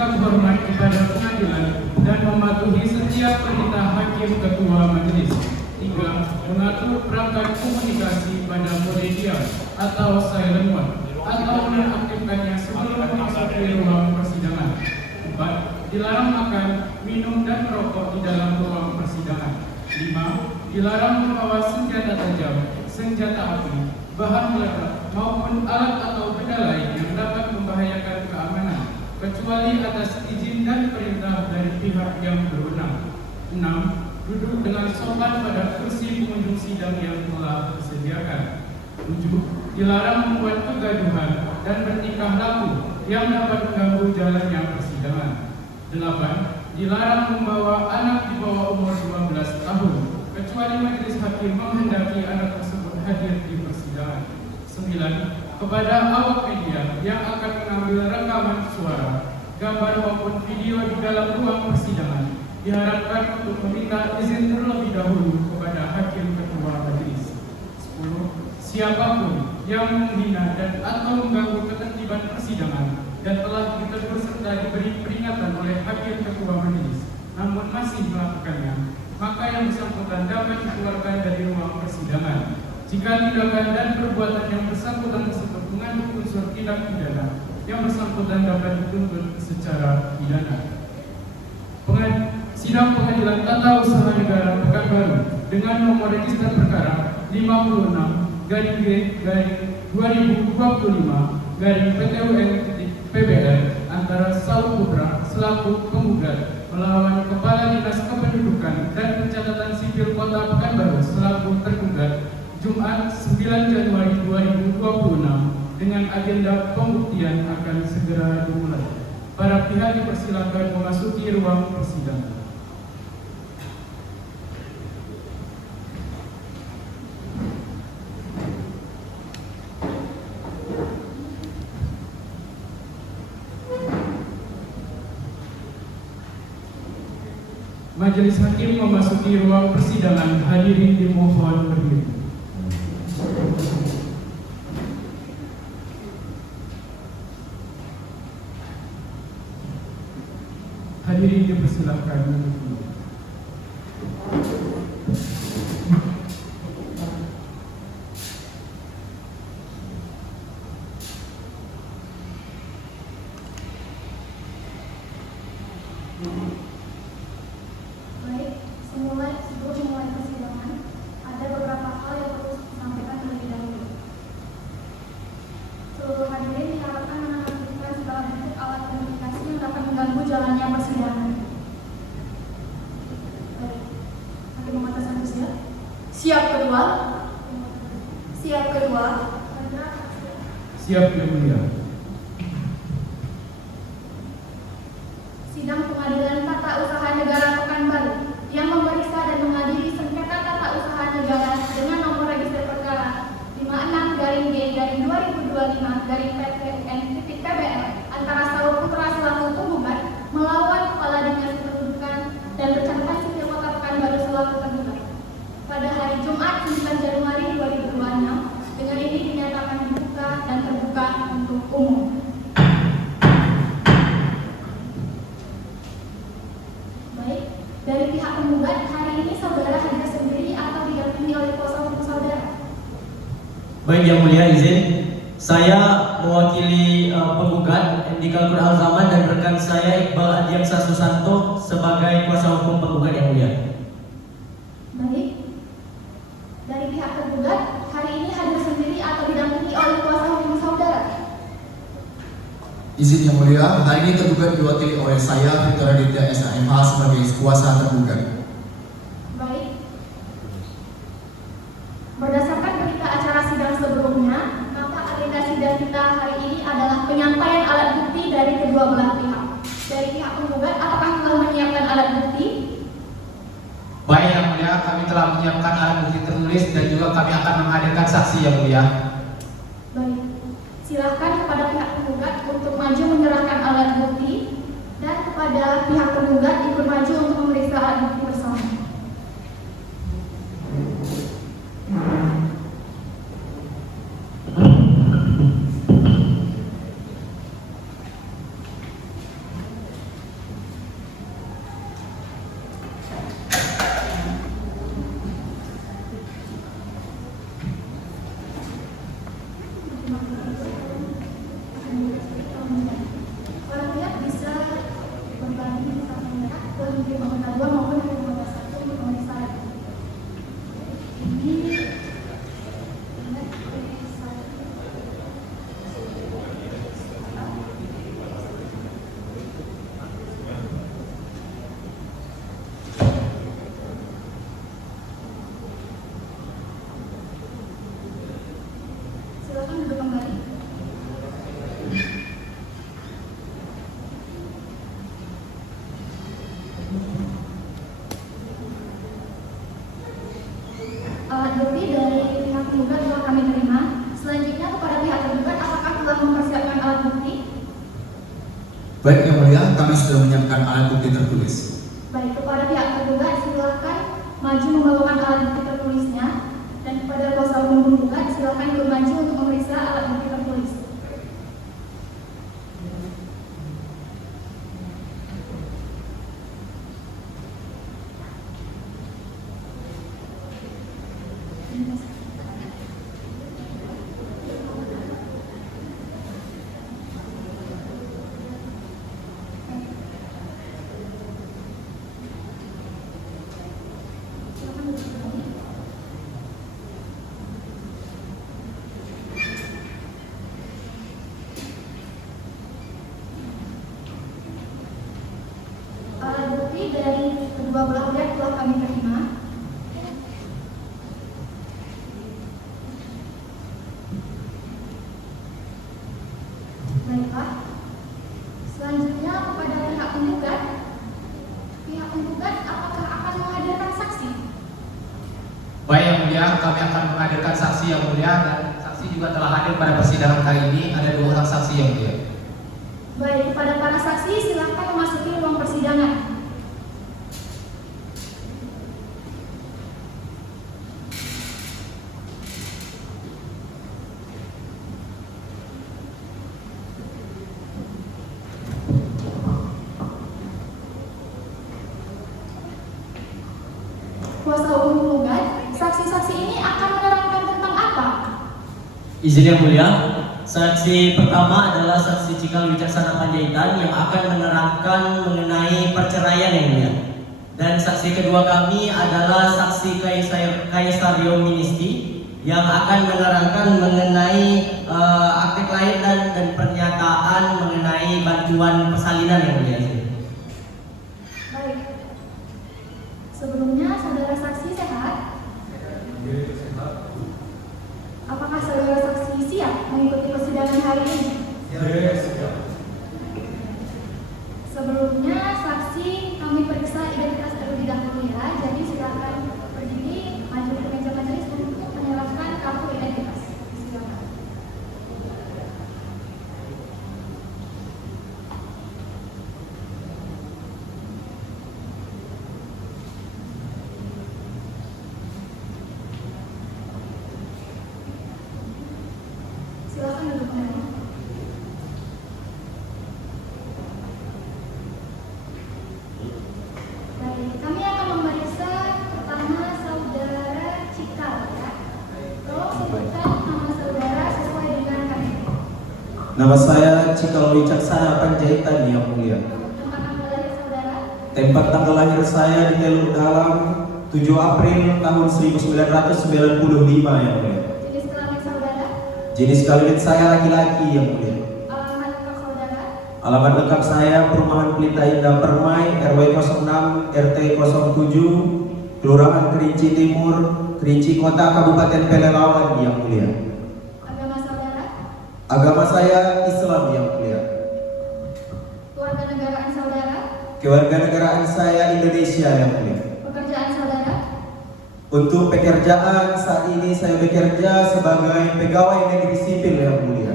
bersikap hormat kepada pengadilan dan mematuhi setiap perintah hakim ketua majelis. 3. Mengatur perangkat komunikasi pada mode diam atau silent mode atau menonaktifkannya sebelum memasuki ruang persidangan. 4. Dilarang makan, minum, dan merokok di dalam ruang persidangan. 5. Dilarang membawa senjata tajam, senjata api, bahan peledak, maupun alat atau benda lain yang dapat membahayakan keamanan, kecuali atas izin dan perintah dari pihak yang berwenang. 6. Duduk dengan sopan pada kursi pengunjung sidang yang telah disediakan. 7. Dilarang membuat kegaduhan dan bertingkah laku yang dapat mengganggu jalannya persidangan. 8. Dilarang membawa anak di bawah umur 12 tahun, kecuali majelis hakim menghendaki anak tersebut hadir di persidangan. 9. Kepada awak media yang akan mengambil rekaman suara, gambar maupun video di dalam ruang persidangan, diharapkan untuk meminta izin terlebih dahulu kepada hakim ketua majelis. 10. Siapapun yang menghina dan atau mengganggu ketertiban persidangan dan telah ditegur serta diberi peringatan oleh hakim ketua majelis, namun masih melakukannya, maka yang bersangkutan dapat dikeluarkan dari ruang persidangan. Jika tindakan dan perbuatan yang bersangkutan tersebut mengandung unsur tindak pidana, yang bersangkutan dapat dituntut secara pidana. Sidang Pengadilan Tata Usaha Negara Pekanbaru dengan nomor register perkara 56/2025/PTUN antara Saud Putra selaku penggugat melawan Kepala Dinas Kependudukan dan Pencatatan Sipil Kota Pekanbaru selaku tergugat Jumat 9 Januari 2026 dengan agenda pembuktian akan segera dimulai. Para pihak dipersilakan memasuki ruang persidangan. Majelis hakim memasuki ruang persidangan. Hadirin dimohon berdiri. Hadirin dipersilakan duduk. Baik, sebelum memulai persidangan, ada beberapa hal yang perlu disampaikan terlebih dahulu. Seluruh hadirin diharapkan menonaktifkan segala bentuk alat komunikasi yang dapat mengganggu jalannya persidangan. Baik, hakim meminta satu siap. Siap kedua. Siap kedua. Siap yang mulia. Sidang Pengadilan Tata Usaha Negara Pekanbaru yang memeriksa dan mengadili sengketa tata usaha negara dengan nomor register perkara 56/2025/PTUN/PBL antara Saud Putra selaku penggugat melawan Kepala Dinas Kependudukan dan Pencatatan Sipil Kota Pekanbaru selaku tergugat pada hari Jumat 9 Januari 2026 dengan ini dinyatakan dibuka dan terbuka untuk umum. Dari pihak penggugat, hari ini saudara hadir sendiri atau didampingi oleh kuasa hukum saudara? Baik, Yang Mulia, izin saya mewakili penggugat Endika Al Zaman dan rekan saya Iqbal Adiamsa Susanto sebagai kuasa hukum penggugat, Yang Mulia. Baik. Dari pihak penggugat, hari ini hadir sendiri atau didampingi oleh kuasa hukum saudara? Izin Yang Mulia, hari ini tergugat diwakili oleh saya Victor Aditya SHMH sebagai kuasa tergugat. Baik. Berdasarkan berita acara sidang sebelumnya, maka agenda sidang kita hari ini adalah penyampaian alat bukti dari kedua belah pihak. Dari pihak penggugat, apakah telah menyiapkan alat bukti? Baik, Yang Mulia, kami telah menyiapkan alat bukti tertulis dan juga kami akan menghadirkan saksi, Yang Mulia. Baik. Silakan kepada pihak penggugat untuk maju menyerahkan alat bukti dan kepada pihak penggugat ikut maju untuk memeriksa alat bukti bersama. hakim anggota 2 maupun hakim anggota 1 untuk memeriksa alat bukti. Ini silakan duduk kembali. Alat bukti dari pihak tergugat telah kami terima. Selanjutnya kepada pihak tergugat, apakah telah mempersiapkan alat bukti? Baik Yang Mulia, kami sudah menyiapkan alat bukti tertulis. Baik, kepada pihak tergugat silakan maju membawakan alat bukti tertulisnya, dan kepada kuasa hukum tergugat silakan ikut maju untuk memeriksa alat bukti tertulis. Silakan duduk kembali. Alat bukti dari kedua belah pihak telah kami terima. Baiklah. Selanjutnya kepada pihak penggugat. Pihak penggugat apakah akan menghadirkan saksi? Baik Yang Mulia, kami akan menghadirkan saksi Yang Mulia, dan saksi juga telah hadir pada persidangan kali ini. Ada 2 orang saksi Yang Mulia. Baik, kepada para saksi silakan memasuki ruang persidangan. Kuasa hukum penggugat, saksi-saksi ini akan menerangkan tentang apa? Izin Yang Mulia, saksi pertama adalah saksi Cikal Wicaksana Panjaitan yang akan menerangkan mengenai perceraian Yang Mulia. Dan saksi kedua kami adalah saksi Kaisario Ministi yang akan menerangkan mengenai akte kelahiran dan pernyataan mengenai bantuan persalinan Yang Mulia. Baik. Sebelumnya, saudara saksi sehat? Apakah saudara saksi siap mengikuti persidangan hari ini? Sebelumnya, saksi kami periksa identitas terlebih dahulu ya. Jadi silakan berdiri maju ke meja majelis untuk menyerahkan kartu identitas. Silakan. Silakan duduk kembali. Baik, kami akan memeriksa pertama saudara Cikal ya. Tolong sebutkan nama saudara sesuai dengan KTP. Nama saya Cikal Wicaksana Panjaitan Yang Mulia. Tempat tanggal lahir saudara, Tempat tanggal lahir saya di Teluk Dalam 7 April tahun 1995 Yang Mulia. jenis kelamin saudara, Jenis kelamin saya laki-laki Yang Mulia. alamat lengkap saudara, Alamat lengkap saya Perumahan Pelita Indah Permai, RW 06, RT 07, Kelurahan Kerinci Timur, Kerinci Kota, Kabupaten Pelalawan Yang Mulia. agama saudara, Agama saya Islam Yang Mulia. kewarganegaraan saudara, Kewarganegaraan saya Indonesia Yang Mulia. pekerjaan saudara, Untuk pekerjaan saat ini saya bekerja sebagai pegawai negeri sipil Yang Mulia.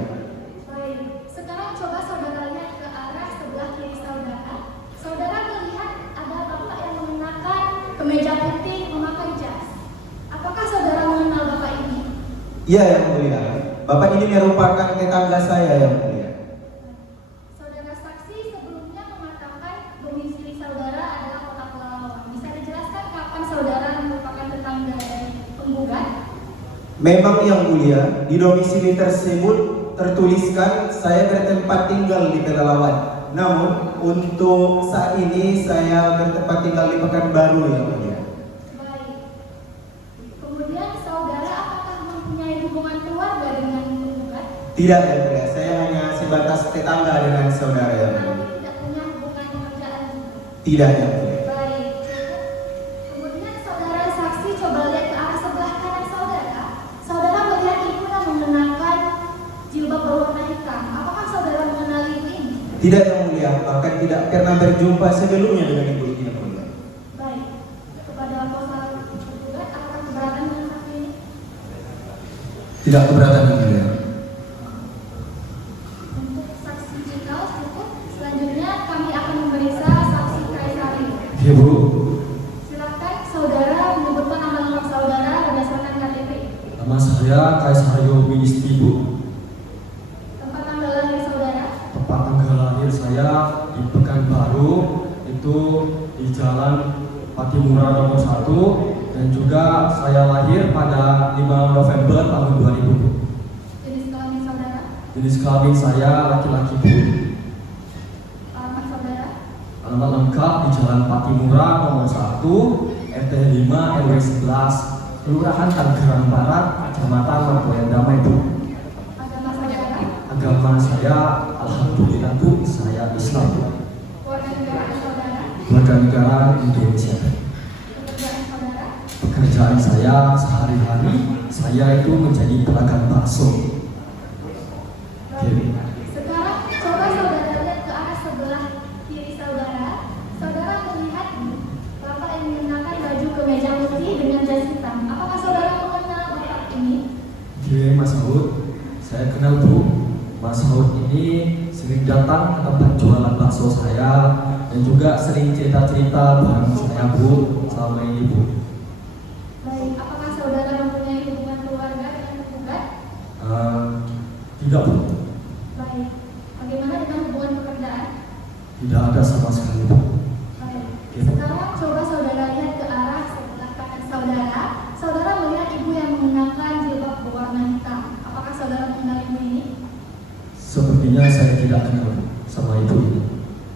baik. Sekarang coba saudara lihat ke arah sebelah kiri saudara. Saudara melihat ada bapak yang mengenakan kemeja putih memakai jas. Apakah saudara mengenal bapak ini? Iya Yang Mulia. Bapak ini merupakan tetangga saya Yang Mulia. Saudara saksi sebelumnya mengatakan domisili saudara adalah Kota Pelalawan. Bisa dijelaskan kapan saudara merupakan tetangga dari penggugat? Memang Yang Mulia, di domisili tersebut tertuliskan saya bertempat tinggal di Pelalawan. Namun untuk saat ini saya bertempat tinggal di Pekanbaru yang mulia. Baik. Kemudian saudara apakah mempunyai hubungan keluarga dengan penggugat? Tidak yang mulia, saya hanya sebatas tetangga dengan saudara yang mulia. Berarti tidak punya hubungan pekerjaan juga. Tidak yang mulia. Baik. Kemudian saudara saksi coba lihat ke arah sebelah kanan saudara. Saudara melihat ibu yang mengenakan jilbab berwarna hitam. Apakah saudara mengenali ibu ini? Tidak yang mulia, bahkan tidak pernah berjumpa sebelumnya dengan ibu ini yang mulia. Baik. Kepada kuasa penggugat, apakah keberatan dengan saksi ini? Tidak keberatan yang mulia. Untuk saksi cikal cukup. Selanjutnya kami akan memeriksa saksi Kaisari. Ibu, Silakan saudara menyebutkan nama lengkap saudara berdasarkan KTP. nama saya Kaisario Ministri, Bu. Tempat tanggal lahir saudara. Tempat tanggal lahir saya di Pekanbaru, itu di Jalan Patimura nomor 1, dan juga saya lahir pada 5 November tahun 2000. Bu. Jenis kelamin saudara. Jenis kelamin saya laki-laki, Bu. Alamat saudara. Alamat lengkap di Jalan Patimura nomor 1, RT 5 RW 11, Kelurahan Tangerang Barat, Kecamatan Margoyan Damai, Bu. Agama saudara. Agama saya, alhamdulillah, Bu, saya Islam, Bu. Warga negara saudara. Warga negara Indonesia. Pekerjaan saudara. Pekerjaan saya sehari-hari, saya itu menjadi pedagang bakso. Baik. Sekarang coba saudara lihat ke arah sebelah kiri saudara. Saudara melihat bapak yang mengenakan baju kemeja putih dengan jas hitam. Apakah saudara mengenal bapak ini? Oke, Mas Saud, saya kenal, Bu. Mas Saud ini sering datang ke tempat jualan bakso saya, dan juga sering cerita-cerita bareng saya, Bu, selama ini, Bu. Baik. Apakah saudara mempunyai hubungan keluarga dengan penggugat? Tidak, Bu. Baik. Bagaimana dengan hubungan pekerjaan? Tidak ada sama sekali, Bu. Baik. Sekarang coba saudara lihat ke arah sebelah kanan saudara. Saudara melihat ibu yang mengenakan jilbab berwarna hitam. Apakah saudara mengenal ibu ini? Sepertinya saya tidak kenal sama ibu ini.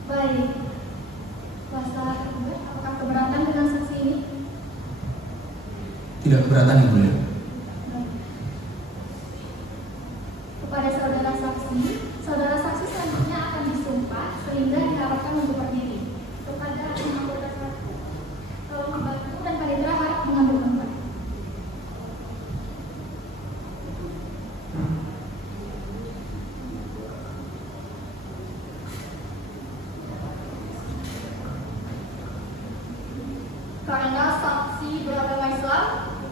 Baik. Kuasa penggugat, apakah keberatan dengan saksi ini? Tidak keberatan yang mulia. Baik. Kepada saudara saksi selanjutnya akan disumpah sehingga diharapkan untuk berdiri. Kepada anggota satu, tolong membantu dan panitera harap mengambil tempat. Karena saksi beragama Islam,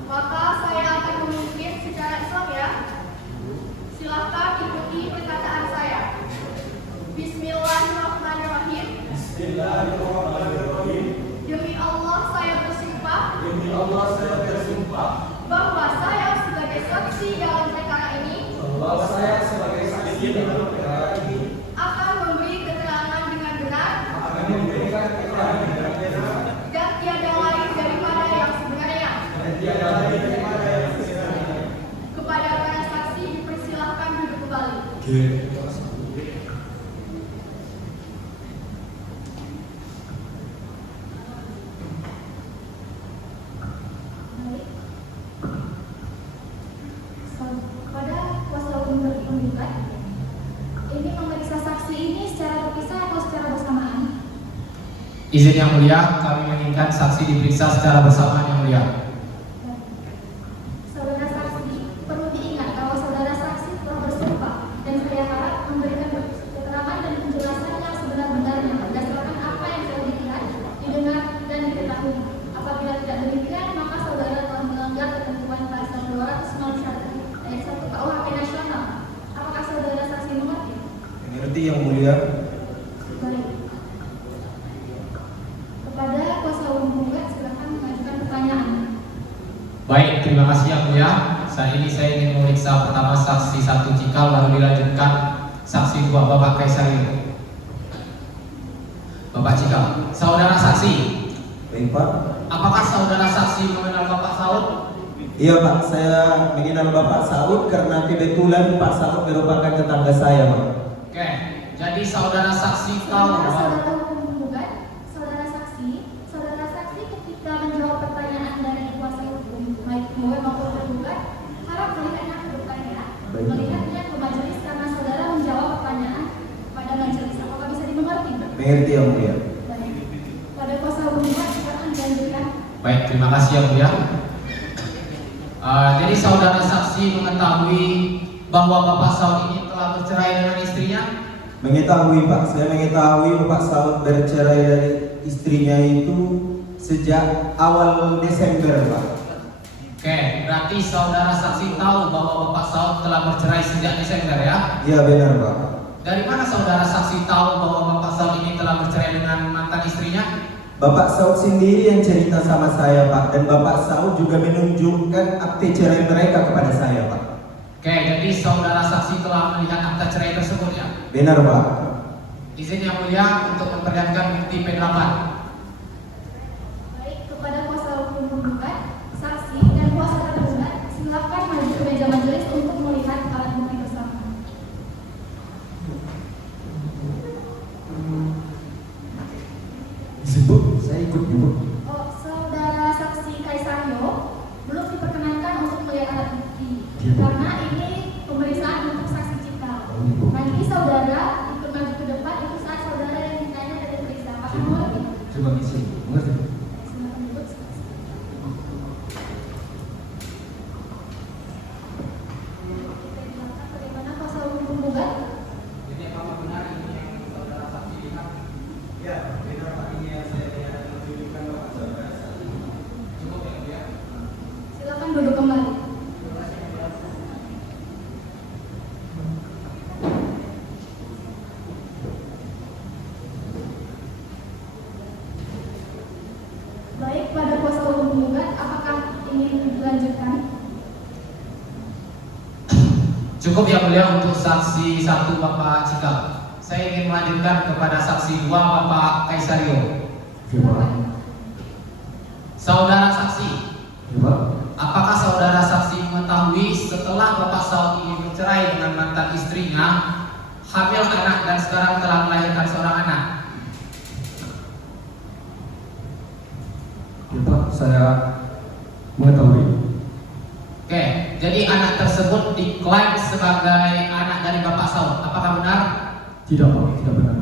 maka saya akan memimpin secara Islam ya. Silakan ikuti perkataan saya. Bismillahirrahmanirrahim. Bismillahirrahmanirrahim. Demi Allah saya bersumpah Demi Allah saya bersumpah bahwa saya sebagai saksi dalam perkara ini bahwa saya sebagai saksi dalam perkara ini akan memberi keterangan dengan benar akan memberikan keterangan dengan benar dan tiada lain daripada yang sebenarnya. dan tiada lain daripada yang sebenarnya. Kepada para saksi dipersilahkan duduk kembali. Oke. Baik. Kepada kuasa hukum penggugat, ini memeriksa saksi ini secara terpisah atau secara bersamaan? Izin yang mulia, kami menginginkan saksi diperiksa secara bersamaan yang mulia. Saudara saksi, perlu diingat bahwa saudara saksi telah bersumpah dan saya harap memberikan keterangan dan penjelasan yang sebenar-benarnya berdasarkan apa yang telah dilihat, didengar, dan diketahui. Apabila tidak demikian, maka saudara telah melanggar ketentuan pasal 291 ayat 1 KUHP nasional. Apakah saudara saksi mengerti? Mengerti yang mulia. Baik. Kepada kuasa hukum penggugat, silakan mengajukan pertanyaan. Baik, terima kasih yang mulia. Saat ini saya ingin memeriksa pertama saksi 1 cikal, lalu dilanjutkan saksi 2 Bapak Kaisario. Bapak Cikal, saudara saksi, Baik, Pak. apakah saudara saksi mengenal Bapak Saud? Iya, Pak. Saya mengenal Bapak Saud karena kebetulan Pak Saud merupakan tetangga saya, Pak. Oke, jadi Jadi saudara saksi tahu Saudara hukum penggugat, saudara saksi ketika menjawab pertanyaan dari kuasa hukum baik penggugat maupun tergugat harap melihatnya ke depan ya, melihatnya ke majelis karena saudara menjawab pertanyaan pada majelis. Apakah bisa dimengerti? Mengerti yang mulia. Baik. Pada kuasa hukum penggugat silakan dilanjutkan. Baik, terima kasih yang mulia. Jadi saudara saksi mengetahui bahwa Bapak Saud ini telah bercerai dengan istrinya? Mengetahui Pak, saya mengetahui Bapak Saud bercerai dari istrinya itu sejak awal Desember Pak. Oke, berarti saudara saksi tahu bahwa Bapak Saud telah bercerai sejak Desember ya? Iya benar Pak. Dari mana saudara saksi tahu bahwa Bapak Saud ini telah bercerai dengan mantan istrinya? Bapak Saud sendiri yang cerita sama saya Pak, dan Bapak Saud juga menunjukkan akte cerai mereka kepada saya Pak. Oke, jadi saudara saksi telah melihat akta cerai tersebut ya? Benar Pak. Izin yang mulia untuk memperlihatkan bukti P8. Baik, kepada kuasa hukum penggugat, saksi dan kuasa tergugat silakan maju ke meja majelis untuk melihat alat bukti bersama. Disebut, saya ikut dulu. Oh, saudara saksi Kaisaryo belum diperkenankan untuk melihat alat bukti karena ini pemeriksaan untuk saksi cikal. Nanti saudara ikut maju ke depan itu saat saudara yang ditanya dan diperiksa. Apakah mengerti? Coba isi, mengerti? Silakan duduk. Bagaimana kuasa hukum penggugat? Jadi apakah benar ini yang saudara saksi lihat? Ya, benar Pak, ini yang saya lihat dan tunjukkan Bapak saudara saksi. Cukup ya mulia. Silakan duduk kembali. Baik, pada kuasa hukum penggugat, apakah ingin dilanjutkan? Cukup ya mulia untuk saksi 1 Bapak Cikal. Saya ingin melanjutkan kepada saksi 2 Bapak Kaisaryo. Coba, Saudara saksi, coba. apakah saudara saksi mengetahui setelah Bapak Saud ini bercerai dengan mantan istrinya, hamil anak dan sekarang telah melahirkan seorang anak? Ya Pak, saya mengetahui. Oke, jadi anak tersebut diklaim sebagai anak dari Bapak Saud. Apakah benar? Tidak Pak, tidak benar.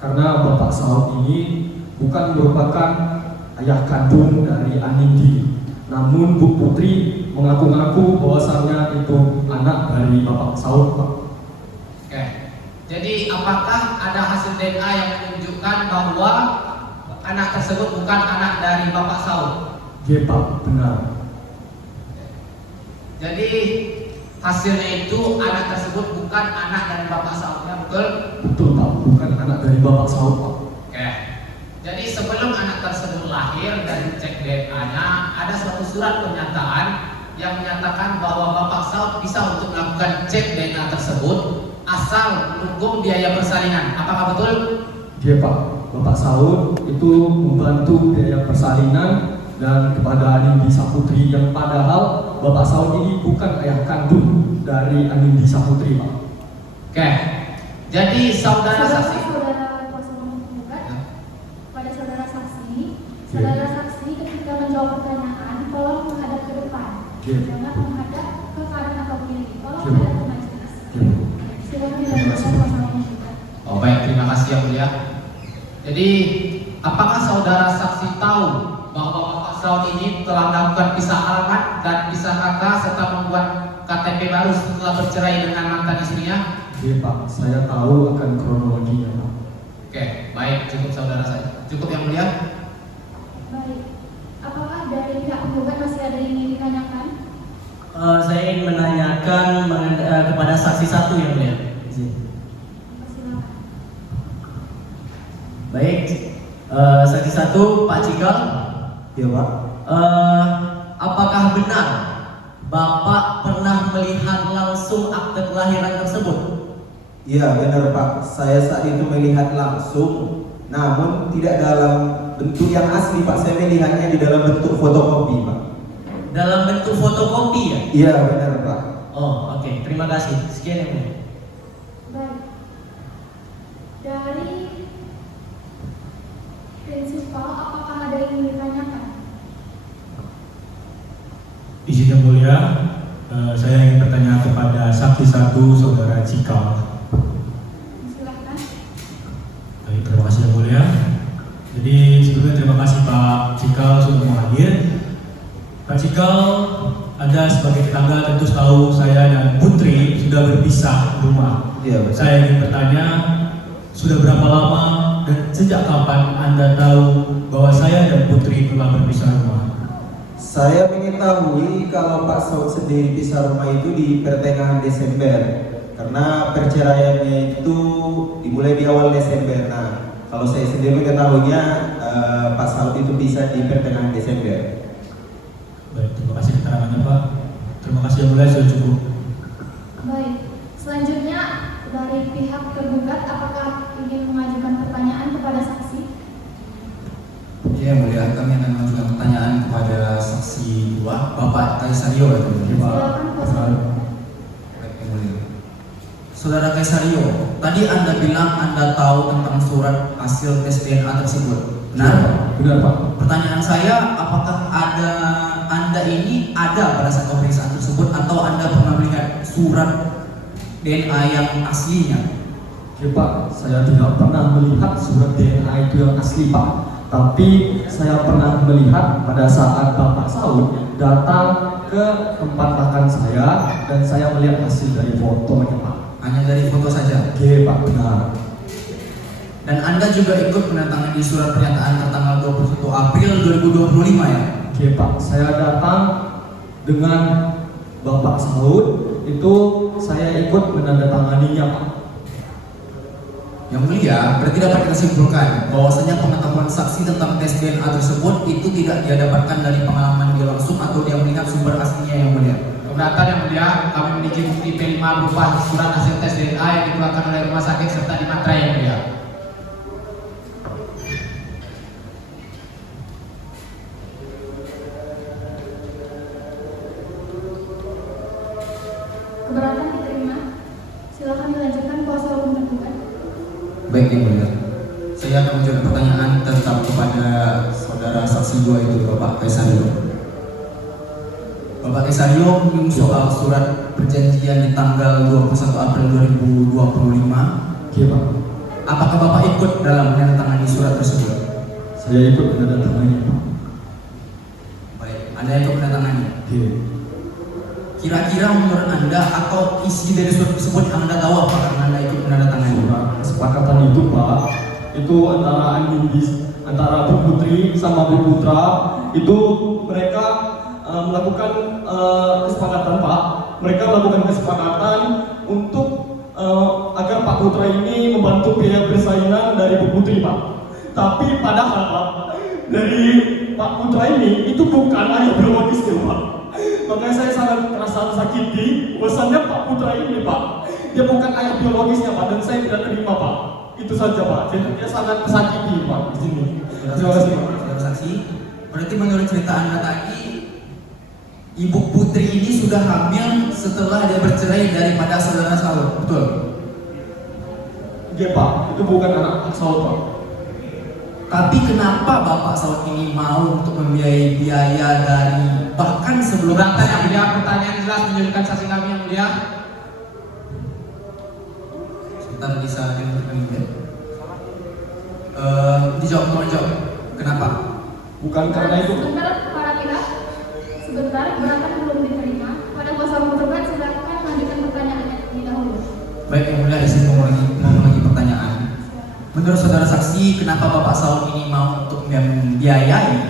Karena Bapak Saud ini bukan merupakan ayah kandung dari Anindi. Namun Bu Putri mengaku-ngaku bahwasannya itu anak dari Bapak Saud Pak. Oke, jadi apakah ada hasil DNA yang menunjukkan bahwa anak tersebut bukan anak dari Bapak Saud? Ya Pak, benar. Jadi hasilnya itu anak tersebut bukan anak dari Bapak Saud, ya betul? Betul Pak, bukan anak dari Bapak Saud Pak. Oke. Jadi sebelum anak tersebut lahir dan cek DNA-nya, ada suatu surat pernyataan yang menyatakan bahwa Bapak Saud bisa untuk melakukan cek DNA tersebut asal menunggu biaya persalinan. Apakah betul? Ya Pak, Bapak Saud itu membantu biaya persalinan dan kepada Anindi Saputri yang padahal Bapak Saud ini bukan ayah kandung dari Anindi Saputri Pak. Oke. Jadi saudara saksi. Saudara kuasa hukum penggugat, pada saudara saksi ketika menjawab pertanyaan, tolong menghadap ke depan, jangan menghadap ke kanan atau kiri, tolong menghadap ke majelis. Silakan dilanjutkan kuasa hukum penggugat. Oh baik, terima kasih yang mulia. Jadi apakah saudara saksi tahu bahwa Bapak Saud ini telah melakukan pisah alamat dan pisah kakak serta membuat KTP baru setelah bercerai dengan mantan istrinya? Ya Pak, saya tahu akan kronologinya Pak. Oke, baik, cukup saudara saya. Cukup yang mulia. Baik, apakah dari pihak penggugat masih ada yang ingin ditanyakan? Saya ingin menanyakan kepada saksi 1 yang mulia. Silakan. Baik, saksi 1 Pak Cikal. Ya Pak. Apakah benar Bapak pernah melihat langsung akte kelahiran tersebut? Iya benar Pak, saya saat itu melihat langsung, namun tidak dalam bentuk yang asli Pak, saya melihatnya di dalam bentuk fotokopi Pak. Dalam bentuk fotokopi ya? Iya benar Pak. Oh oke, terima kasih. Sekian yang mulia. Baik. Dari prinsipal, apakah ada yang ingin ditanyakan? Izin yang mulia, saya ingin bertanya kepada saksi satu, saudara Cikal. Silakan. Baik, terima kasih yang mulia. Jadi sebelumnya terima kasih Pak Cikal sudah mau hadir. Pak Cikal, Anda sebagai tetangga tentu tahu saya dan Putri sudah berpisah rumah. Iya, betul. Saya ingin bertanya, sudah berapa lama dan sejak kapan Anda tahu bahwa saya dan Putri telah berpisah rumah? Saya mengetahui kalau Pak Saud sendiri pisah rumah itu di pertengahan Desember, karena perceraiannya itu dimulai di awal Desember. Nah, kalau saya sendiri mengetahuinya Pak Saud itu pisah di pertengahan Desember. Baik, terima kasih keterangannya Pak. Terima kasih yang mulia, sudah cukup. Baik, selanjutnya dari pihak tergugat, apakah ingin mengajukan pertanyaan kepada saksi? Ya, yang mulia, kami akan mengajukan pertanyaan kepada saksi 2, Bapak Kaisario. Silakan kuasa. Baik, yang mulia. Saudara Kaisario, tadi Anda bilang Anda tahu tentang surat hasil tes DNA tersebut. Benar? Benar Pak. Pertanyaan saya, apakah Anda ini ada pada saat pemeriksaan tersebut atau Anda pernah melihat surat DNA yang aslinya? Oke Pak, saya tidak pernah melihat surat DNA itu yang asli Pak. Tapi saya pernah melihat pada saat Bapak Saud datang ke tempat makan saya dan saya melihat hasil dari fotonya Pak. Hanya dari foto saja? Oke Pak, benar. Dan Anda juga ikut menandatangani surat pernyataan tertanggal 21 April 2025 ya? Oke Pak, saya datang dengan Bapak Saud, itu saya ikut menandatanganinya Pak. Yang mulia, berarti dapat kita simpulkan bahwasanya pengetahuan saksi tentang tes DNA tersebut itu tidak dia dapatkan dari pengalaman dia langsung atau dia melihat sumber aslinya, yang mulia. Keberatan yang mulia, kami memiliki bukti P5 berupa surat hasil tes DNA yang dikeluarkan oleh rumah sakit serta dimaterai yang mulia. Keberatan diterima. Silakan dilanjutkan kuasa hukum tergugat. Baik, yang mulia. Saya akan mengajukan pertanyaan tetap kepada saudara saksi 2 itu, Bapak Kaisario. Bapak Kaisario, soal surat perjanjian di tanggal 21 April 2025. Oke Pak, Apakah Bapak ikut dalam menandatangani surat tersebut? saya ikut menandatanganinya Pak. Baik, Anda ikut menandatangani. Oke. Kira-kira menurut Anda atau isi dari surat tersebut yang Anda tahu apa karena Anda ikut menandatangani? Surat kesepakatan itu Pak, itu antara Bu Putri sama Bu Putra, itu mereka melakukan kesepakatan Pak. Mereka melakukan kesepakatan untuk agar Pak Putra ini membantu biaya persalinan dari Bu Putri Pak. Tapi padahal Pak, dari Pak Putra ini itu bukan ayah biologisnya Pak. Makanya saya sangat merasa tersakiti bahwasannya Pak Putra ini Pak, dia bukan ayah biologisnya Pak, dan saya tidak terima Pak. Itu saja Pak, jadi dia sangat tersakiti Pak di sini. Terima kasih Pak. Saudara saksi, berarti menurut cerita Anda tadi, Ibu Putri ini sudah hamil setelah dia bercerai daripada saudara Saud, betul? Iya Pak, itu bukan anak Saud Pak. Tapi kenapa Bapak Saud ini mau untuk membiayai biaya dari bahkan sebelum Keberatan yang mulia, pertanyaan jelas menunjukkan saksi kami yang mulia. sebentar bisa dilanjutkan? Dijawab, mohon jawab. Kenapa? Bukan karena itu. Sebentar para pihak. Sebentar, keberatan belum diterima. Pada kuasa hukum tergugat silakan lanjutkan pertanyaannya terlebih dahulu. Baik, yang mulia izin mengulangi pertanyaan. Menurut saudara saksi, kenapa Bapak Saud ini mau untuk membiayai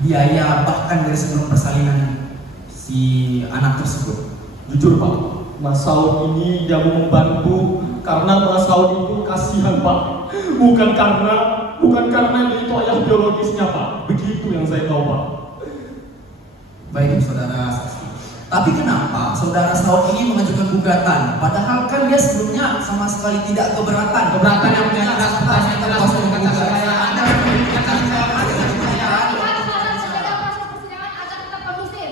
biaya bahkan dari sebelum persalinan si anak tersebut? Jujur Pak, Mas Saud ini dia mau membantu karena Mas Saud itu kasihan Pak. Bukan karena dia itu ayah biologisnya Pak. Begitu yang saya tahu Pak. Baik, saudara saksi. Tapi kenapa saudara Saud ini mengajukan gugatan? Padahal kan dia sebelumnya sama sekali tidak keberatan. Keberatan yang mulia, jelas pertanyaan jelas menunjukkan saksi kami. Anda memberikan saksi jawaban dengan pertanyaan. Harap menjaga proses persidangan agar tetap kondusif.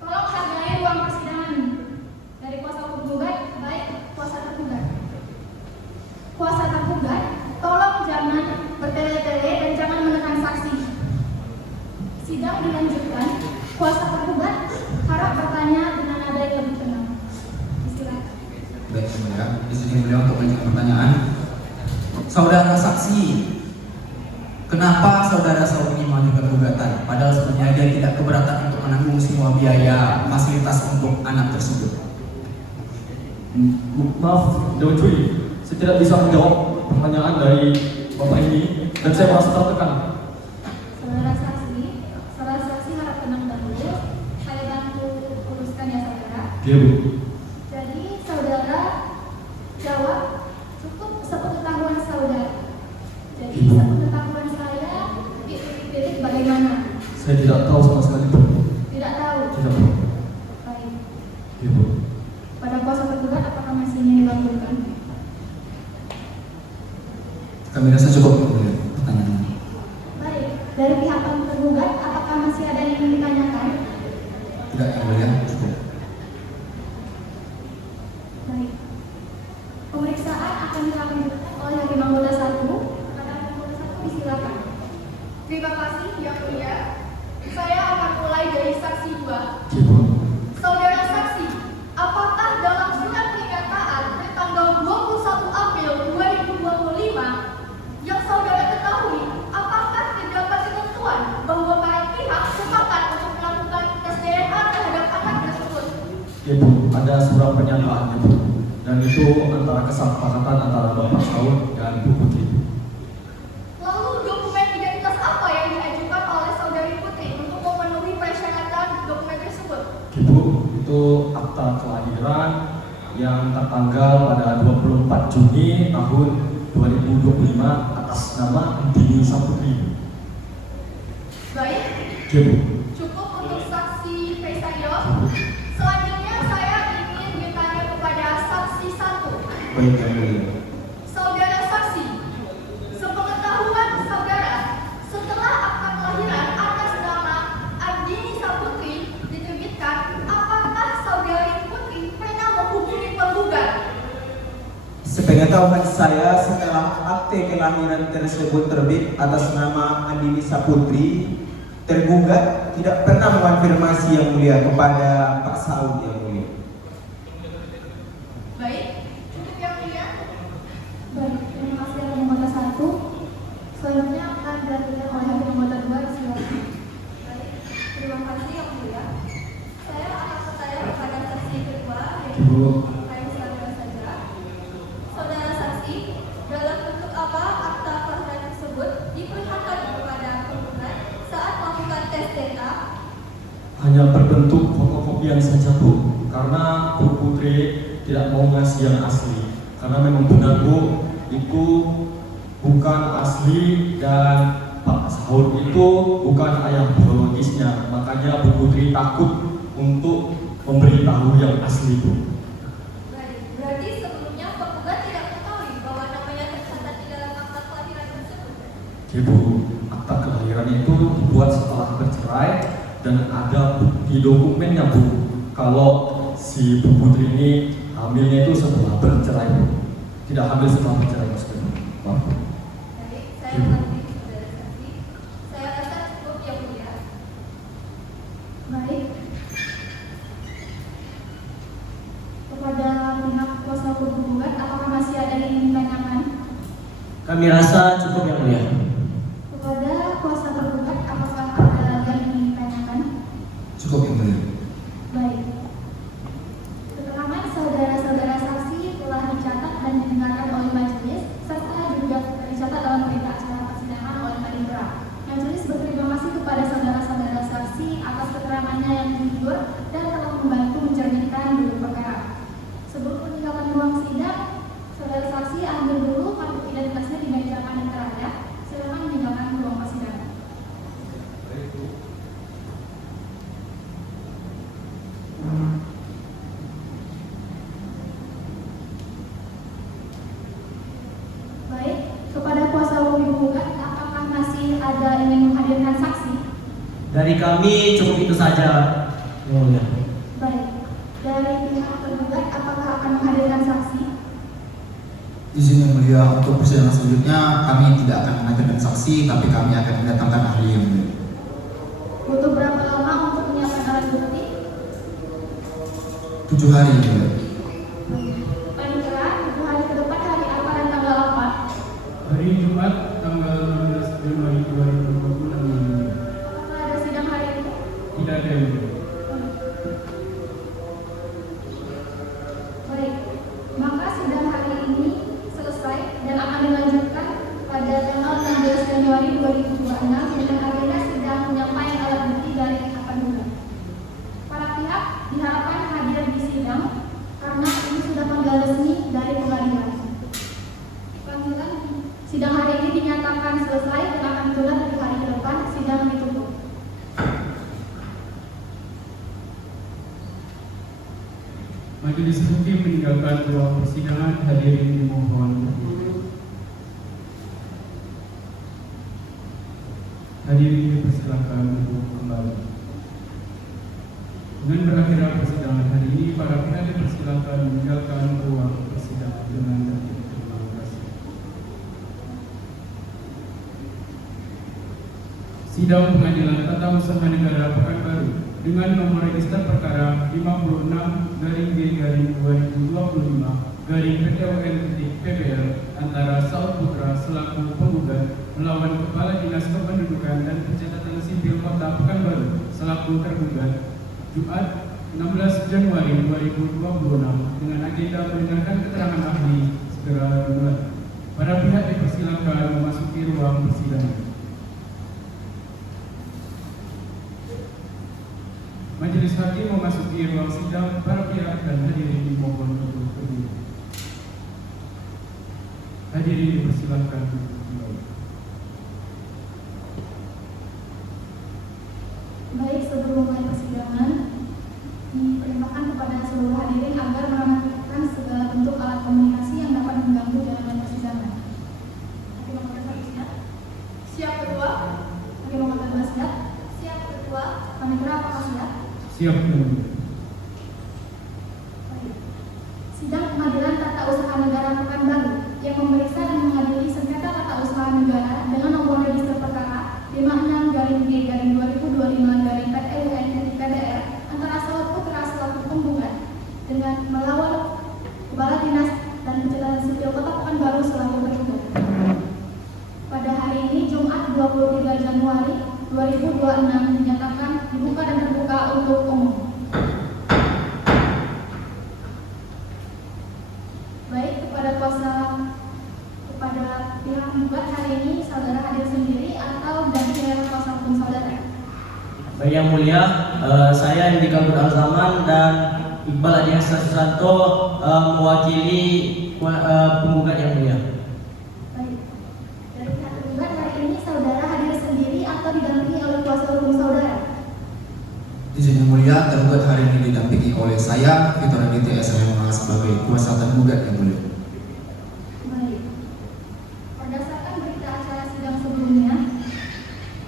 Tolong hargai ruang persidangan dari kuasa hukum tergugat, baik kuasa tergugat. Sidang dilanjutkan. Kuasa tergugat harap bertanya dengan nada yang lebih tenang. Silakan. Baik, Yang Mulia. Izin beliau untuk mengajukan pertanyaan. Saudara saksi, kenapa saudara Saud ini mengajukan gugatan? Padahal sebenarnya dia tidak keberatan untuk menanggung semua biaya fasilitas untuk anak tersebut. Maaf, Dewan Juri, saya tidak bisa menjawab pertanyaan dari Bapak ini dan saya merasa tertekan. Saudara saksi harap tenang dahulu. Saya bantu uruskan ya saudara. Iya, Bu. Jadi saudara jawab cukup sepengetahuan saudara. Jadi sepengetahuan saya titik-titik bagaimana? Saya tidak tahu sama sekali, Bu. Tidak tahu. Tidak, Bu. Baik. Iya, Bu. Pada kuasa tergugat apakah masih ingin dilanjutkan? Kami rasa cukup, Yang Mulia, pertanyaannya. Baik. Dari pihak tergugat apakah masih ada yang ingin ditanyakan? Tidak, Yang Mulia, cukup. Baik. Pemeriksaan akan dilanjutkan oleh Hakim Anggota 1. Kepada Hakim Anggota 1 disilakan. Terima kasih, Yang Mulia. Saya akan mulai dari saksi 2. Iya, Bu. Saudara saksi, apakah dalam surat pernyataan tanggal 21 April 2025 yang saudara ketahui, apakah terdapat ketentuan bahwa para pihak sepakat untuk melakukan tes DNA terhadap anak tersebut? Iya, Bu. Ada surat pernyataannya, Bu. Dan itu antara kesepakatan antara Bapak Saud dan Bu Putri. Lalu dokumen identitas apa yang diajukan oleh saudari Putri untuk memenuhi persyaratan dokumen tersebut? Ibu, itu akta kelahiran yang tertanggal pada 24 Juni tahun 2025 atas nama Dini Saputri. Baik, Ibu. cukup untuk saksi Pesayo. Selanjutnya saya ingin bertanya kepada saksi 1. Baik, Yang Mulia. Saudara saksi, sepengetahuan saudara, setelah akta kelahiran atas nama Andini Saputri diterbitkan, apakah saudari Putri pernah menghubungi penggugat? Sepengetahuan saya, setelah akte kelahiran tersebut terbit atas nama Andini Saputri, tergugat tidak pernah mengonfirmasi Yang Mulia kepada Pak Saud, Yang Mulia. Baik, cukup Yang Mulia. Baik, terima kasih Hakim Anggota 1. Selanjutnya akan dilanjutkan oleh Hakim Anggota 2. Disilakan. Baik, terima kasih Yang Mulia. Saya akan bertanya kepada saksi kedua, Ibu. yaitu saya saudara saja. Saudara saksi, dalam bentuk apa akta kelahiran tersebut diperlihatkan kepada penggugat saat melakukan tes DNA? Hanya berbentuk fotokopian saja, Bu. Karena Bu Putri tidak mau ngasih yang asli. Karena memang benar, Bu, itu bukan asli dan Pak Saud itu bukan ayah biologisnya. Makanya Bu Putri takut untuk memberitahu yang asli, Bu. Baik, berarti sebelumnya penggugat tidak mengetahui bahwa namanya tercatat di dalam akta kelahiran tersebut. Ibu, akta kelahiran itu dibuat setelah bercerai dan ada bukti dokumennya, Bu. Kalau si Bu Putri ini hamilnya itu setelah bercerai, Bu. Tidak hamil setelah bercerai, maksudnya. Maaf. Baik, saya mengerti saudara saksi. Saya rasa cukup Yang Mulia. Baik. Kepada pihak kuasa hukum penggugat, apakah masih ada yang ingin ditanyakan? Kami rasa cukup, Yang Mulia. Kepada kuasa tergugat, apakah ada lagi yang ingin ditanyakan? Cukup, Yang Mulia. Baik. Keterangan saudara-saudara saksi telah dicatat dan didengarkan oleh majelis serta juga dicatat dalam berita acara persidangan oleh Kadipra. Majelis berterima kasih kepada saudara-saudara saksi atas keterangannya yang jujur dan telah membantu mencerminkan dulu perkara. Sebelum meninggalkan ruang sidang, saudara saksi ambil dulu kartu identitasnya di meja panitera. Silakan meninggalkan ruang persidangan. Baik, kepada kuasa hukum penggugat, apakah masih ada yang ingin menghadirkan saksi? Dari kami cukup itu saja, Yang Mulia. Baik, dari pihak tergugat, apakah akan menghadirkan saksi? Izin Yang Mulia, untuk persidangan selanjutnya kami tidak akan menghadirkan saksi, tapi kami akan mendatangkan ahli, Yang Mulia. Butuh berapa lama untuk menyiapkan alat bukti? 7 hari Yang Mulia. Paling kera, 7 hari ke depan hari apa dan tanggal apa? Hari Jumat tanggal 16 Januari 2026 ini. Apakah ada sidang hari ini? Tidak ada Yang Mulia. Baik, maka sidang hari ini selesai dan akan dilanjutkan pada tanggal 16 Januari 2026 dengan agenda sidang penyampaian alat bukti dari pihak tergugat. Para pihak diharapkan hadir di sidang karena ini sudah panggilan resmi dari pengadilan. Panggilan sidang hari ini dinyatakan selesai dan akan ditunda dari hari ke depan sidang ditutup. Majelis Hakim meninggalkan ruang persidangan. Hadirin dimohon berdiri. Hadirin dipersilakan untuk kembali. Dengan berakhirnya persidangan hari ini, para pihak dipersilakan meninggalkan ruang persidangan dengan tertib. Terima kasih. Sidang Pengadilan Tata Usaha Negara Pekanbaru dengan nomor register perkara 56/2025/PTUN/PBL antara Saud Putra selaku penggugat melawan Kepala Dinas Kependudukan dan Pencatatan Sipil Kota Pekanbaru selaku tergugat Jumat 16 Januari 2026 dengan agenda mendengarkan keterangan ahli segera dimulai. Para pihak dipersilakan memasuki ruang persidangan. Majelis Hakim memasuki ruang sidang. Para pihak dan hadirin dimohon untuk berdiri. Hadirin dipersilakan untuk kembali. Baik, sebelum mulai persidangan, diperintahkan kepada seluruh hadirin agar mengamankan segala bentuk alat komunikasi yang dapat mengganggu jalannya persidangan. Hakim nomor 1 siap. Siap ketua. Hakim nomor 2 siap. Siap ketua. Panitera apakah siap? Siap. Baik. Sidang Pengadilan Tata Usaha Negara Pekanbaru yang memeriksa dan mengadili sengketa tata usaha negara dengan nomor register perkara 56-G/2025/PTUN/PDR antara Saud Putra selaku penggugat dengan melawan Kepala Dinas dan Pencatatan Sipil Kota Pekanbaru selaku tergugat. Pada hari ini Jumat 23 Januari 2026 dinyatakan dibuka dan terbuka untuk umum. Baik, kepada pihak penggugat hari ini saudara hadir sendiri atau ganti dengan kuasa hukum saudara? Baik Yang Mulia, saya Indika Al-Zaman dan Iqbal Adiansa Susanto mewakili penggugat Yang Mulia. Baik. Dari pihak tergugat hari ini saudara hadir sendiri atau didampingi oleh kuasa hukum saudara? Izin Yang Mulia, tergugat hari ini didampingi oleh saya, Fitur BTS, saya mengalah sebagai kuasa tergugat Yang Mulia. Baik. Berdasarkan berita acara sidang sebelumnya,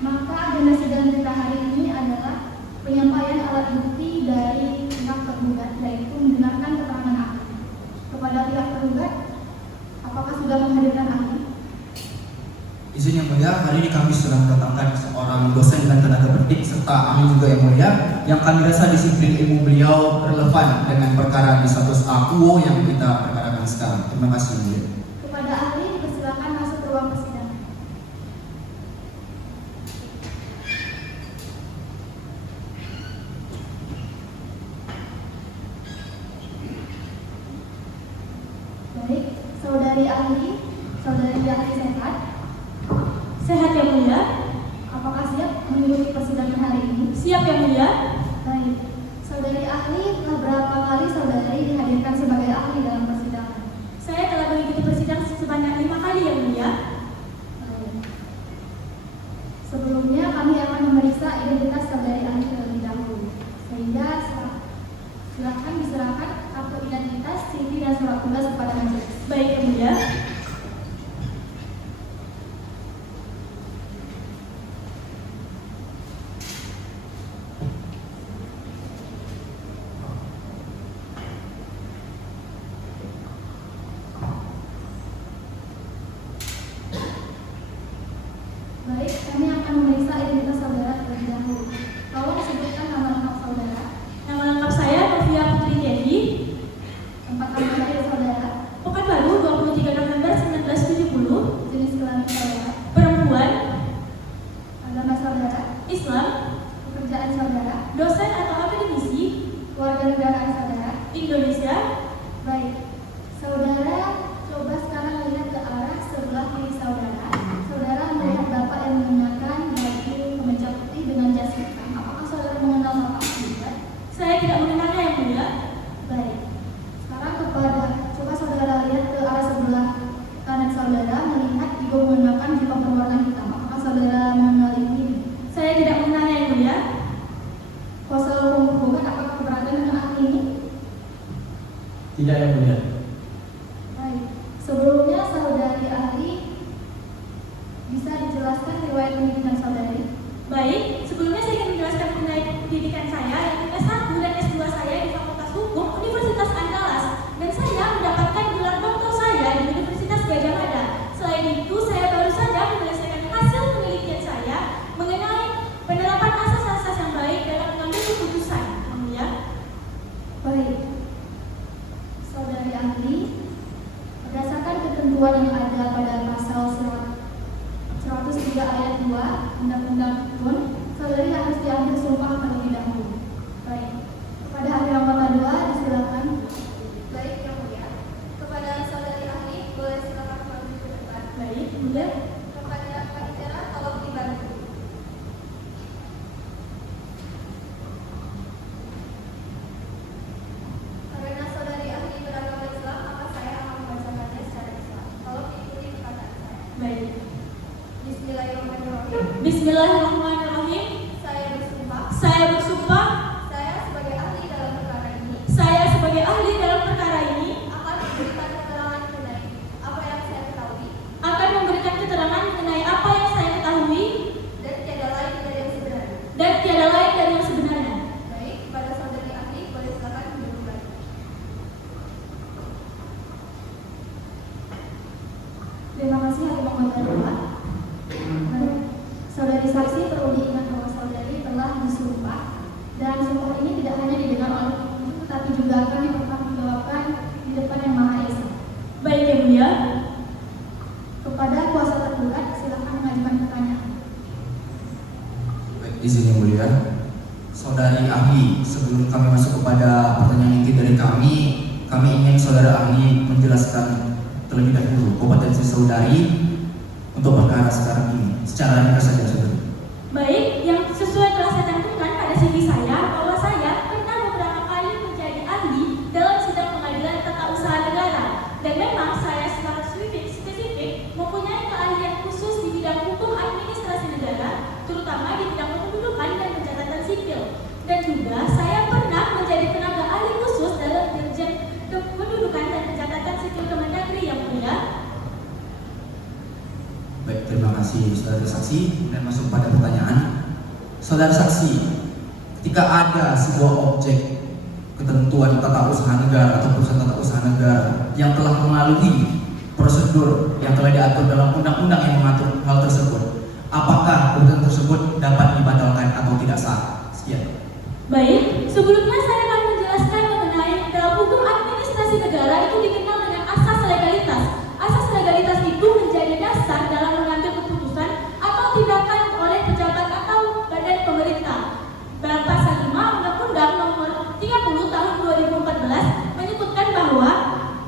maka agenda sidang kita hari ini adalah penyampaian alat bukti dari pihak tergugat, yaitu mendengarkan keterangan ahli. Kepada pihak tergugat, apakah sudah menghadirkan ahli? Izin Yang Mulia, hari ini kami sudah mendatangkan seorang dosen dan tenaga pendidik serta ahli juga Yang Mulia, yang kami rasa disiplin ilmu beliau relevan dengan perkara di status AUO yang kita perkarakan sekarang. Terima kasih Yang Mulia. Kepada ahli dipersilakan masuk ke ruang persidangan. Baik, saudari ahli sehat. Sehat Yang Mulia. Apakah siap mengikuti persidangan hari ini? Siap Yang Mulia. Baik. Saudari ahli, telah berapa kali saudari dihadirkan sebagai ahli dalam persidangan? Saya telah mengikuti persidangan sebanyak 5 kali Yang Mulia. Baik. Sebelumnya kami akan memeriksa identitas saudari ahli terlebih dahulu. Sehingga silakan diserahkan kartu identitas, CV dan surat tugas kepada majelis. Baik Yang Mulia. Baik, kami akan memeriksa identitas saudara terlebih dahulu. Tolong sebutkan nama lengkap saudara. Nama lengkap saya Novia Putri Devi. Tempat tinggal lahir saudara. Pekanbaru 23 November 1970. Jenis kelamin saudara. Perempuan. Agama saudara. Islam. Pekerjaan saudara. Dosen atau akademisi. Kewarganegaraan saudara. Indonesia. Baik. Saudara coba sekarang lihat ke arah sebelah kiri saudara. Saudara melihat bapak yang mengenakan baju kemeja putih dengan jas hitam. Apakah saudara mengenal bapak juga? Saya tidak mengenalnya yang mulia. Baik. Sekarang coba saudara lihat ke arah sebelah kanan saudara, melihat juga menggunakan jubah berwarna hitam. Apakah saudara mengenal ini? Saya tidak mengenalnya yang mulia. Kuasa hukum penggugat apakah keberatan dengan ahli ini? Tidak yang mulia. Baik. Sebelumnya saudari ahli bisa dijelaskan riwayat pendidikan saudari? Baik, sebelumnya saya ingin menjelaskan mengenai pendidikan saya, yaitu S1 dan S2 saya di Fakultas Hukum Universitas Andalas, dan saya mendapatkan gelar doktor saya di Universitas Gadjah Mada. Selain itu, saya baru saja menyelesaikan hasil penelitian saya mengenai penerapan asas-asas yang baik dalam mengambil keputusan. Yang mulia. Baik. Saudari ahli, berdasarkan ketentuan yang ada pada pasal 103 ayat 2 Undang-Undang PUN, saudari harus diambil sumpah terlebih dahulu. Baik. Kepada ahli anggota 2, disilakan. Baik, yang mulia. Kepada saudari ahli, boleh silakan maju ke depan. Baik, mulia. Kepada panitia, tolong dibantu. Karena saudari ahli beragama Islam, maka saya akan membacakannya secara Islam. Tolong ikuti perkataan saya. Baik. Bismillahirrahmanirrahim. Bismillahirrahmanirrahim. Saya bersumpah. Saya bersumpah. Saya sebagai ahli dalam perkara ini Saya sebagai ahli dalam perkara ini akan memberikan keterangan mengenai apa yang saya ketahui akan memberikan keterangan mengenai apa yang saya ketahui dan tiada lain dari yang sebenarnya. dan tiada lain dari yang sebenarnya. Baik, kepada saudari ahli boleh silakan duduk lagi. Terima kasih hakim anggota 2. Saudari saksi perlu diingat bahwa saudari telah disumpah dan sumpah ini tidak hanya didengar oleh pengunjung tetapi juga akan dipertanggungjawabkan di depan Yang Maha Esa. Baik yang mulia. Kepada kuasa tergugat silakan mengajukan pertanyaan. Baik, izin yang mulia. Saudari ahli, sebelum kami masuk kepada pertanyaan inti dari kami ingin saudara ahli menjelaskan terlebih dahulu kompetensi saudari untuk perkara sekarang ini. Secara ringkas saja, saudari. Baik, yang sesuai telah saya cantumkan pada CV saya bahwa saya pernah beberapa kali menjadi ahli dalam sidang pengadilan tata usaha negara, dan memang saya secara spesifik mempunyai keahlian khusus di bidang hukum administrasi negara, terutama di bidang kependudukan dan pencatatan sipil. Dan juga saya pernah menjadi tenaga ahli khusus dalam Dirjen Kependudukan dan Pencatatan Sipil Kemendagri yang mulia. Baik, terima kasih saudara saksi. Dan masuk pada pertanyaan. Saudara saksi, ketika ada sebuah objek ketentuan tata usaha negara atau perusahaan tata usaha negara yang telah melalui prosedur yang telah diatur dalam undang-undang yang mengatur hal tersebut, apakah keputusan tersebut dapat dibatalkan atau tidak sah? Sekian. Baik, sebelumnya saya akan menjelaskan mengenai dalam hukum administrasi negara itu dikenal dengan asas legalitas. Asas legalitas itu menjadi dasar dalam mengambil keputusan atau tindakan oleh pejabat atau badan pemerintah. Dalam pasal 5 Undang-Undang Nomor 30 Tahun 2014 menyebutkan bahwa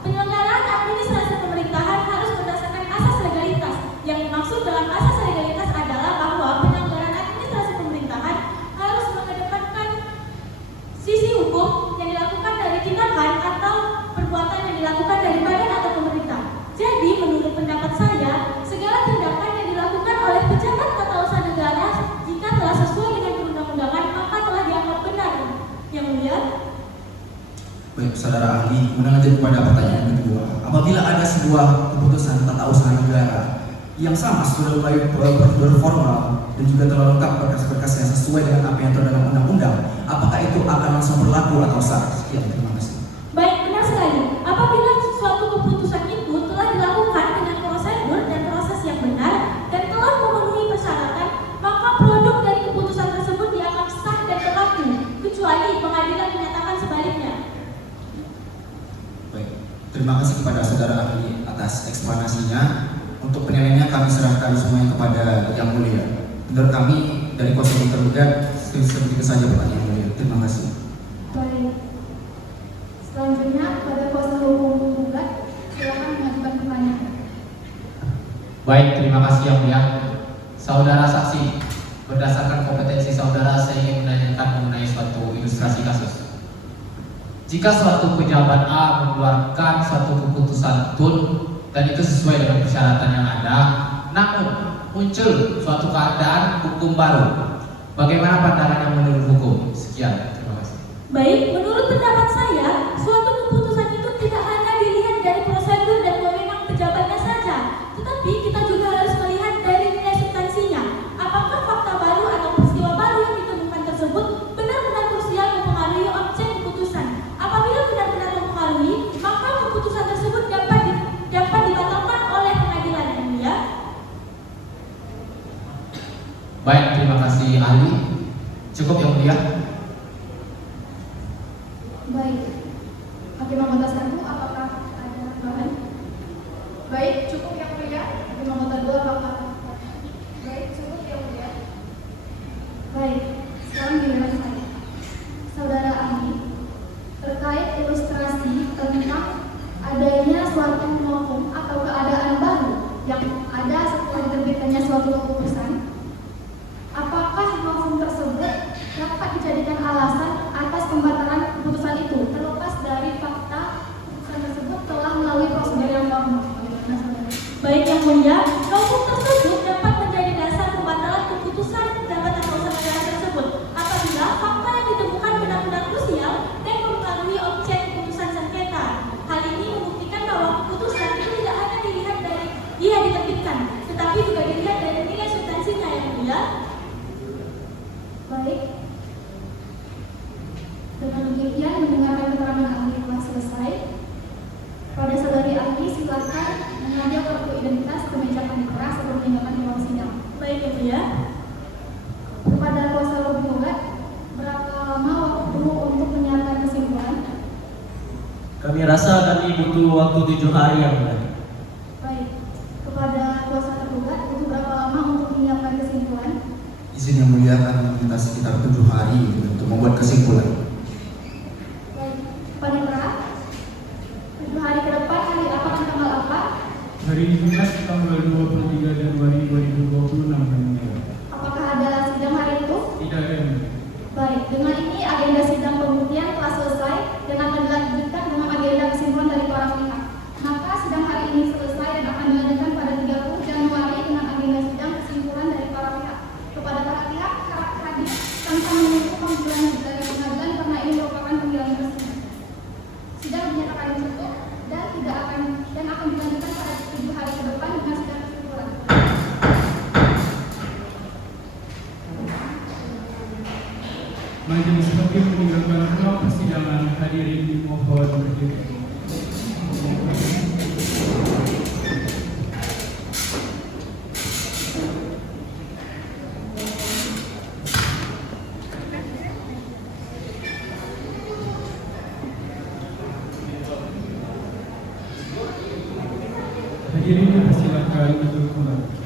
penyelenggaraan administrasi pemerintahan harus berdasarkan asas legalitas. Yang dimaksud dalam asas legalitas adalah bahwa penyelenggaraan administrasi pemerintahan harus mengedepankan sisi hukum yang dilakukan dari tindakan atau perbuatan yang dilakukan dari badan atau pemerintah. Jadi menurut pendapat saya, segala tindakan yang dilakukan oleh pejabat tata usaha negara jika telah sesuai dengan perundang-undangan maka telah dianggap benar. Yang mulia. Baik, saudara ahli, kemudian lanjut kepada pertanyaan kedua. Apabila ada sebuah keputusan tata usaha negara yang sama sudah melalui prosedur formal dan juga telah lengkap berkas-berkas yang sesuai dengan apa yang terdapat dalam undang-undang, apakah itu akan langsung berlaku atau sah? Sekian, terima kasih. Baik, benar sekali. Apabila suatu keputusan itu telah dilakukan dengan prosedur dan proses yang benar dan telah memenuhi persyaratan, maka produk dari keputusan tersebut dianggap sah kami serahkan semuanya kepada Yang Mulia. Menurut kami dari kuasa hukum tergugat seperti itu saja Pak Yang Mulia. Terima kasih. Baik. Selanjutnya pada kuasa hukum penggugat, silakan mengajukan pertanyaan. Baik, terima kasih Yang Mulia. Saudara saksi, berdasarkan kompetensi saudara, saya ingin menanyakan mengenai suatu ilustrasi kasus. Jika suatu pejabat A mengeluarkan suatu keputusan tun dan itu sesuai dengan persyaratan yang ada, namun muncul suatu keadaan hukum baru, bagaimana pandangannya menurut hukum? Sekian, terima kasih. Baik, menurut pendapat saya, suatu keputusan itu tidak hanya dilihat dari prosedur dan wewenang pejabatnya saja, tetapi kita juga harus melihat dari nilai substansinya. Apakah fakta baru atau peristiwa baru yang ditemukan tersebut benar-benar krusial mempengaruhi objek keputusan? Apabila benar-benar mempengaruhi, maka keputusan tersebut dapat dibatalkan oleh pengadilan yang mulia. Baik, terima kasih ahli. Cukup Yang Mulia. Baik. Hakim anggota 1, apakah ada tambahan? Baik, cukup Yang Mulia. Hakim anggota 2, apakah? Baik, cukup Yang Mulia. Baik, sekarang giliran saya. Saudara ahli, terkait ilustrasi tentang adanya suatu novum atau keadaan baru yang ada setelah diterbitkannya suatu keputusan, apakah novum tersebut dapat dijadikan alasan atas pembatalan keputusan itu terlepas dari fakta keputusan tersebut telah melalui prosedur yang normal? Baik Yang Mulia, novum tersebut dapat menjadi dasar pembatalan keputusan jabatan usaha tersebut apabila fakta yang ditemukan benar-benar krusial dan mempengaruhi objek keputusan sengketa. Hal ini membuktikan bahwa keputusan itu tidak hanya dilihat dari dia diterbitkan, tetapi juga dilihat dari nilai substansinya Yang Mulia. Baik. Dengan demikian mendengarkan keterangan ahli telah selesai. Pada saudari ahli silakan mengambil kartu identitas ke meja panitia sebelum meninggalkan ruang sidang. Baik Yang Mulia. Kepada kuasa hukum penggugat, berapa lama waktu untuk menyiapkan kesimpulan? Kami rasa kami butuh waktu 7 hari Yang Mulia. Baik. Kepada kuasa tergugat, butuh berapa lama untuk menyiapkan kesimpulan? Izin Yang Mulia akan meminta sekitar 7 hari untuk membuat kesimpulan. Baik. Panitra, 7 hari ke depan, hari apa dan tanggal apa? Hari Jumat tanggal 23 Januari 2026 Yang Mulia. Apakah ada sidang hari itu? Tidak ada. Baik, dengan ini agenda sidang pembuktian telah selesai dan akan dilanjutkan dengan agenda kesimpulan dari para pihak. Maka sidang hari ini selesai dan akan dilanjutkan pada 30 Januari dengan agenda sidang kesimpulan dari para pihak. Kepada para pihak, harap hadir tanpa menunggu panggilan dari pengadilan karena ini merupakan panggilan resmi. Sidang dinyatakan tutup dan akan dilanjutkan pada 7 hari ke depan dengan sidang kesimpulan. Majelis Hakim meninggalkan ruang persidangan. Hadirin dimohon berdiri. Hadirin dipersilakan untuk kembali.